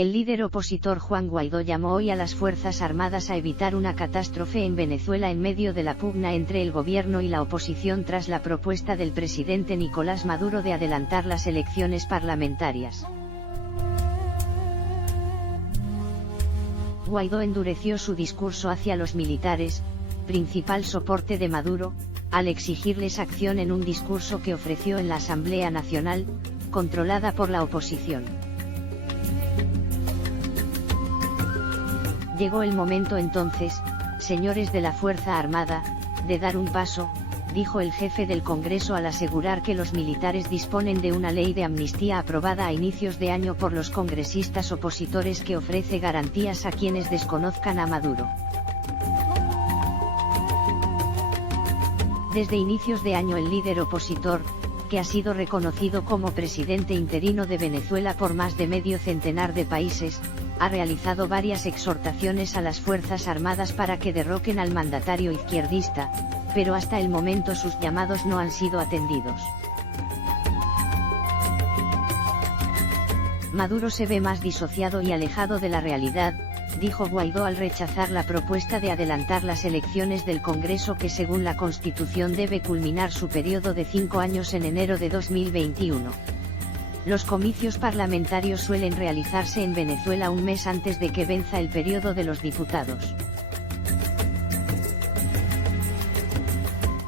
El líder opositor Juan Guaidó llamó hoy a las Fuerzas Armadas a evitar una catástrofe en Venezuela en medio de la pugna entre el gobierno y la oposición tras la propuesta del presidente Nicolás Maduro de adelantar las elecciones parlamentarias. Guaidó endureció su discurso hacia los militares, principal soporte de Maduro, al exigirles acción en un discurso que ofreció en la Asamblea Nacional, controlada por la oposición. Llegó el momento entonces, señores de la Fuerza Armada, de dar un paso, dijo el jefe del Congreso al asegurar que los militares disponen de una ley de amnistía aprobada a inicios de año por los congresistas opositores que ofrece garantías a quienes desconozcan a Maduro. Desde inicios de año el líder opositor, que ha sido reconocido como presidente interino de Venezuela por más de medio centenar de países, ha realizado varias exhortaciones a las Fuerzas Armadas para que derroquen al mandatario izquierdista, pero hasta el momento sus llamados no han sido atendidos. Maduro se ve más disociado y alejado de la realidad, dijo Guaidó al rechazar la propuesta de adelantar las elecciones del Congreso que según la Constitución debe culminar su periodo de 5 años en enero de 2021. Los comicios parlamentarios suelen realizarse en Venezuela un mes antes de que venza el periodo de los diputados.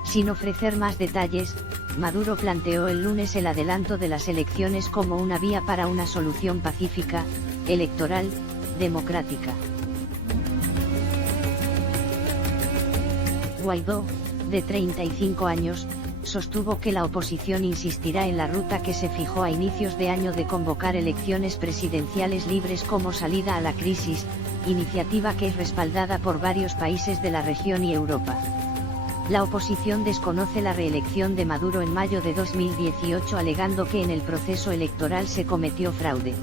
Sin ofrecer más detalles, Maduro planteó el lunes el adelanto de las elecciones como una vía para una solución pacífica, electoral, democrática. Guaidó, de 35 años, sostuvo que la oposición insistirá en la ruta que se fijó a inicios de año de convocar elecciones presidenciales libres como salida a la crisis, iniciativa que es respaldada por varios países de la región y Europa. La oposición desconoce la reelección de Maduro en mayo de 2018 alegando que en el proceso electoral se cometió fraude.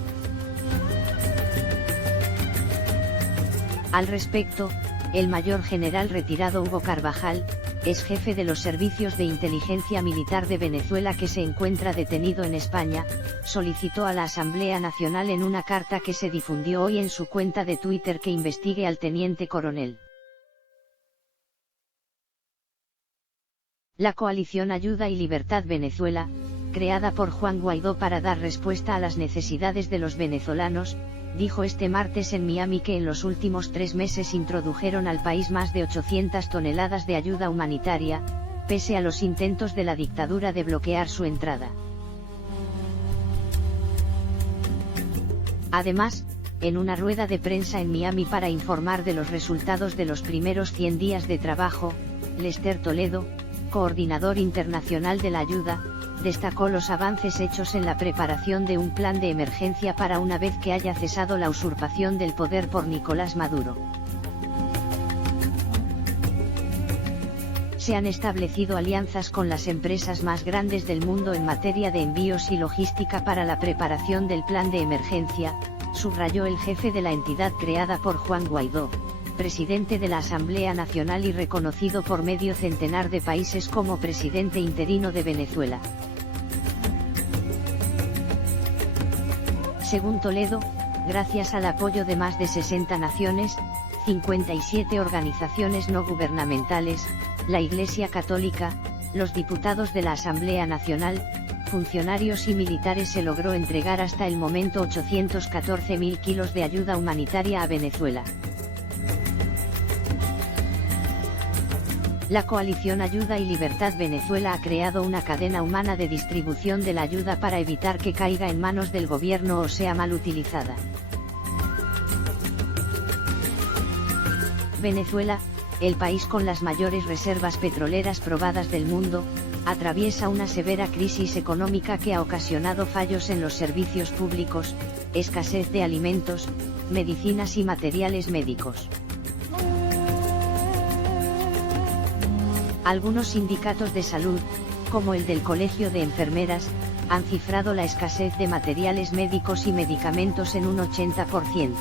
Al respecto, el mayor general retirado Hugo Carvajal, ex jefe de los servicios de inteligencia militar de Venezuela que se encuentra detenido en España, solicitó a la Asamblea Nacional en una carta que se difundió hoy en su cuenta de Twitter que investigue al teniente coronel. La coalición Ayuda y Libertad Venezuela, creada por Juan Guaidó para dar respuesta a las necesidades de los venezolanos, dijo este martes en Miami que en los últimos 3 meses introdujeron al país más de 800 toneladas de ayuda humanitaria, pese a los intentos de la dictadura de bloquear su entrada. Además, en una rueda de prensa en Miami para informar de los resultados de los primeros 100 días de trabajo, Lester Toledo, coordinador internacional de la ayuda, destacó los avances hechos en la preparación de un plan de emergencia para una vez que haya cesado la usurpación del poder por Nicolás Maduro. Se han establecido alianzas con las empresas más grandes del mundo en materia de envíos y logística para la preparación del plan de emergencia, subrayó el jefe de la entidad creada por Juan Guaidó, presidente de la Asamblea Nacional y reconocido por medio centenar de países como presidente interino de Venezuela. Según Toledo, gracias al apoyo de más de 60 naciones, 57 organizaciones no gubernamentales, la Iglesia Católica, los diputados de la Asamblea Nacional, funcionarios y militares se logró entregar hasta el momento 814.000 kilos de ayuda humanitaria a Venezuela. La coalición Ayuda y Libertad Venezuela ha creado una cadena humana de distribución de la ayuda para evitar que caiga en manos del gobierno o sea mal utilizada. Venezuela, el país con las mayores reservas petroleras probadas del mundo, atraviesa una severa crisis económica que ha ocasionado fallos en los servicios públicos, escasez de alimentos, medicinas y materiales médicos. Algunos sindicatos de salud, como el del Colegio de Enfermeras, han cifrado la escasez de materiales médicos y medicamentos en un 80%.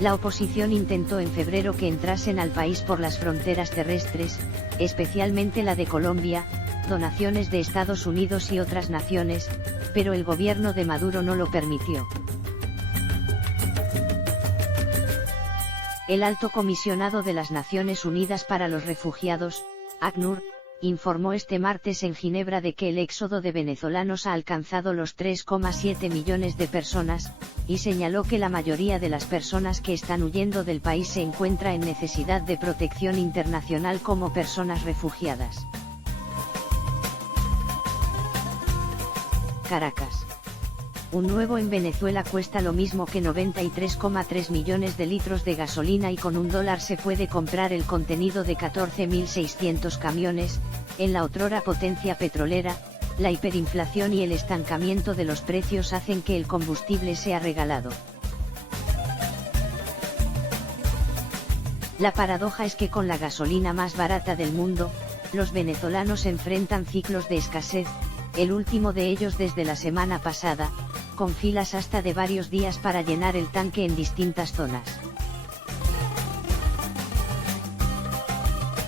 La oposición intentó en febrero que entrasen al país por las fronteras terrestres, especialmente la de Colombia, donaciones de Estados Unidos y otras naciones, pero el gobierno de Maduro no lo permitió. El Alto Comisionado de las Naciones Unidas para los Refugiados, ACNUR, informó este martes en Ginebra de que el éxodo de venezolanos ha alcanzado los 3,7 millones de personas, y señaló que la mayoría de las personas que están huyendo del país se encuentra en necesidad de protección internacional como personas refugiadas. Caracas. Un nuevo en Venezuela cuesta lo mismo que 93,3 millones de litros de gasolina y con $1 se puede comprar el contenido de 14.600 camiones. En la otrora potencia petrolera, la hiperinflación y el estancamiento de los precios hacen que el combustible sea regalado. La paradoja es que con la gasolina más barata del mundo, los venezolanos enfrentan ciclos de escasez, el último de ellos desde la semana pasada, con filas hasta de varios días para llenar el tanque en distintas zonas.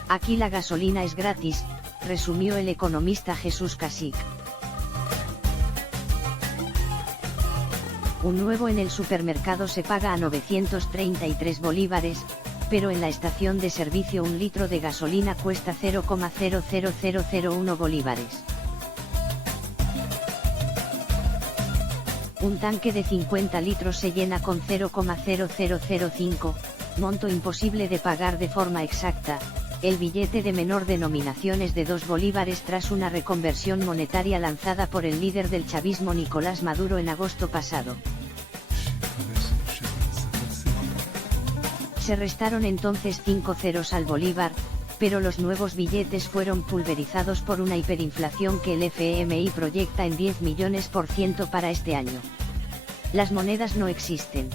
Aquí la gasolina es gratis, resumió el economista Jesús Casic. Un nuevo en el supermercado se paga a 933 bolívares, pero en la estación de servicio un litro de gasolina cuesta 0,00001 bolívares. Un tanque de 50 litros se llena con 0,0005, monto imposible de pagar de forma exacta. El billete de menor denominación es de 2 bolívares tras una reconversión monetaria lanzada por el líder del chavismo Nicolás Maduro en agosto pasado. Se restaron entonces 5 ceros al bolívar, pero los nuevos billetes fueron pulverizados por una hiperinflación que el FMI proyecta en 10 millones % para este año. Las monedas no existen.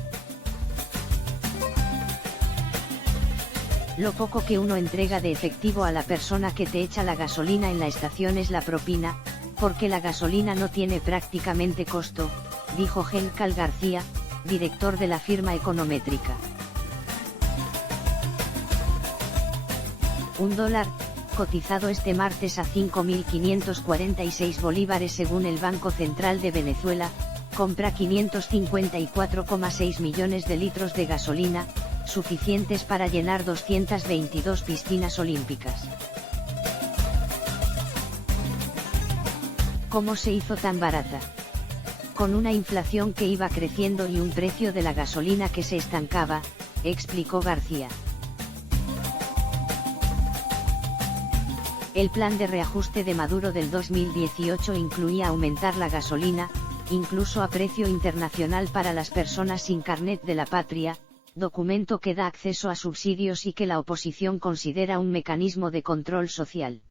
Lo poco que uno entrega de efectivo a la persona que te echa la gasolina en la estación es la propina, porque la gasolina no tiene prácticamente costo, dijo Gencal García, director de la firma econométrica. Un dólar, cotizado este martes a 5.546 bolívares según el Banco Central de Venezuela, compra 554,6 millones de litros de gasolina, suficientes para llenar 222 piscinas olímpicas. ¿Cómo se hizo tan barata? Con una inflación que iba creciendo y un precio de la gasolina que se estancaba, explicó García. El plan de reajuste de Maduro del 2018 incluía aumentar la gasolina, incluso a precio internacional para las personas sin carnet de la patria, documento que da acceso a subsidios y que la oposición considera un mecanismo de control social.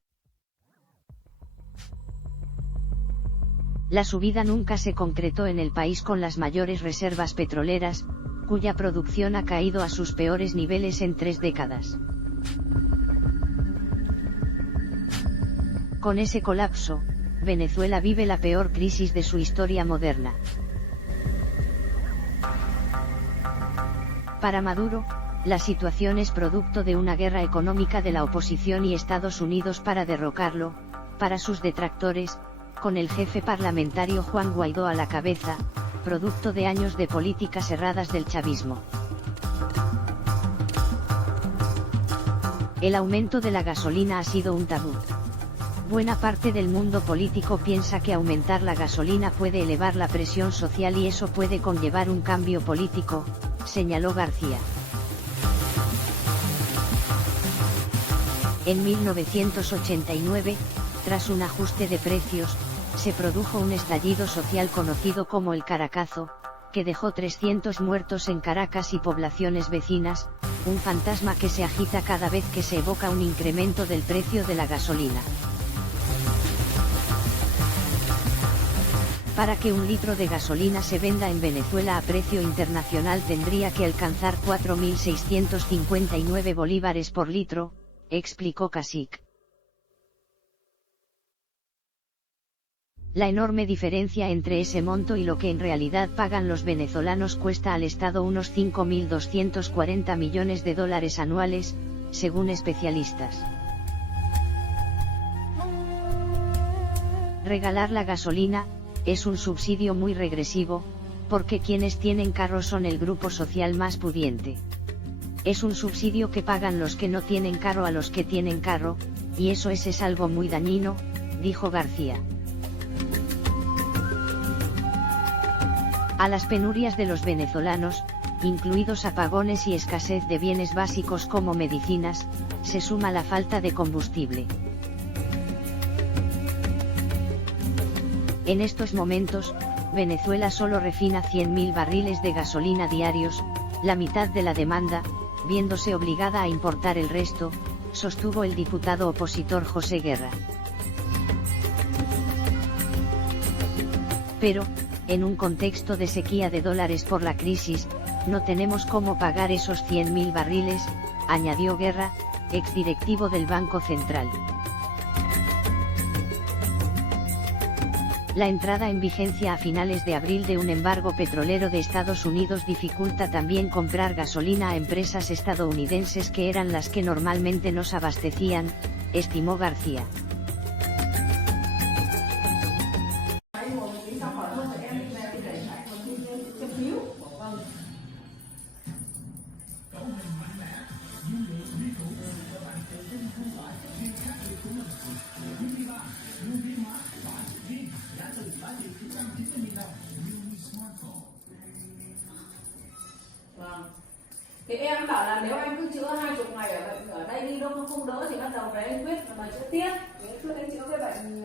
La subida nunca se concretó en el país con las mayores reservas petroleras, cuya producción ha caído a sus peores niveles en 3 décadas. Con ese colapso, Venezuela vive la peor crisis de su historia moderna. Para Maduro, la situación es producto de una guerra económica de la oposición y Estados Unidos para derrocarlo. Para sus detractores, con el jefe parlamentario Juan Guaidó a la cabeza, producto de años de políticas erradas del chavismo. El aumento de la gasolina ha sido un tabú. Buena parte del mundo político piensa que aumentar la gasolina puede elevar la presión social y eso puede conllevar un cambio político, señaló García. En 1989, tras un ajuste de precios, se produjo un estallido social conocido como el Caracazo, que dejó 300 muertos en Caracas y poblaciones vecinas, un fantasma que se agita cada vez que se evoca un incremento del precio de la gasolina. Para que un litro de gasolina se venda en Venezuela a precio internacional tendría que alcanzar 4.659 bolívares por litro, explicó Casic. La enorme diferencia entre ese monto y lo que en realidad pagan los venezolanos cuesta al Estado unos 5.240 millones de dólares anuales, según especialistas. Regalar la gasolina es un subsidio muy regresivo, porque quienes tienen carro son el grupo social más pudiente. Es un subsidio que pagan los que no tienen carro a los que tienen carro, y eso es algo muy dañino, dijo García. A las penurias de los venezolanos, incluidos apagones y escasez de bienes básicos como medicinas, se suma la falta de combustible. En estos momentos, Venezuela solo refina 100.000 barriles de gasolina diarios, la mitad de la demanda, viéndose obligada a importar el resto, sostuvo el diputado opositor José Guerra. Pero, en un contexto de sequía de dólares por la crisis, no tenemos cómo pagar esos 100.000 barriles, añadió Guerra, exdirectivo del Banco Central. La entrada en vigencia a finales de abril de un embargo petrolero de Estados Unidos dificulta también comprar gasolina a empresas estadounidenses que eran las que normalmente nos abastecían, estimó García. Thì em bảo là nếu em cứ chữa 20 ngày ở đây đi đâu nó không đỡ thì bắt đầu với anh quyết mà chữa tiếp. Nếu trước anh chữa cái bệnh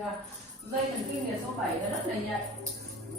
dây thần kinh này số 7 là rất là nhạy.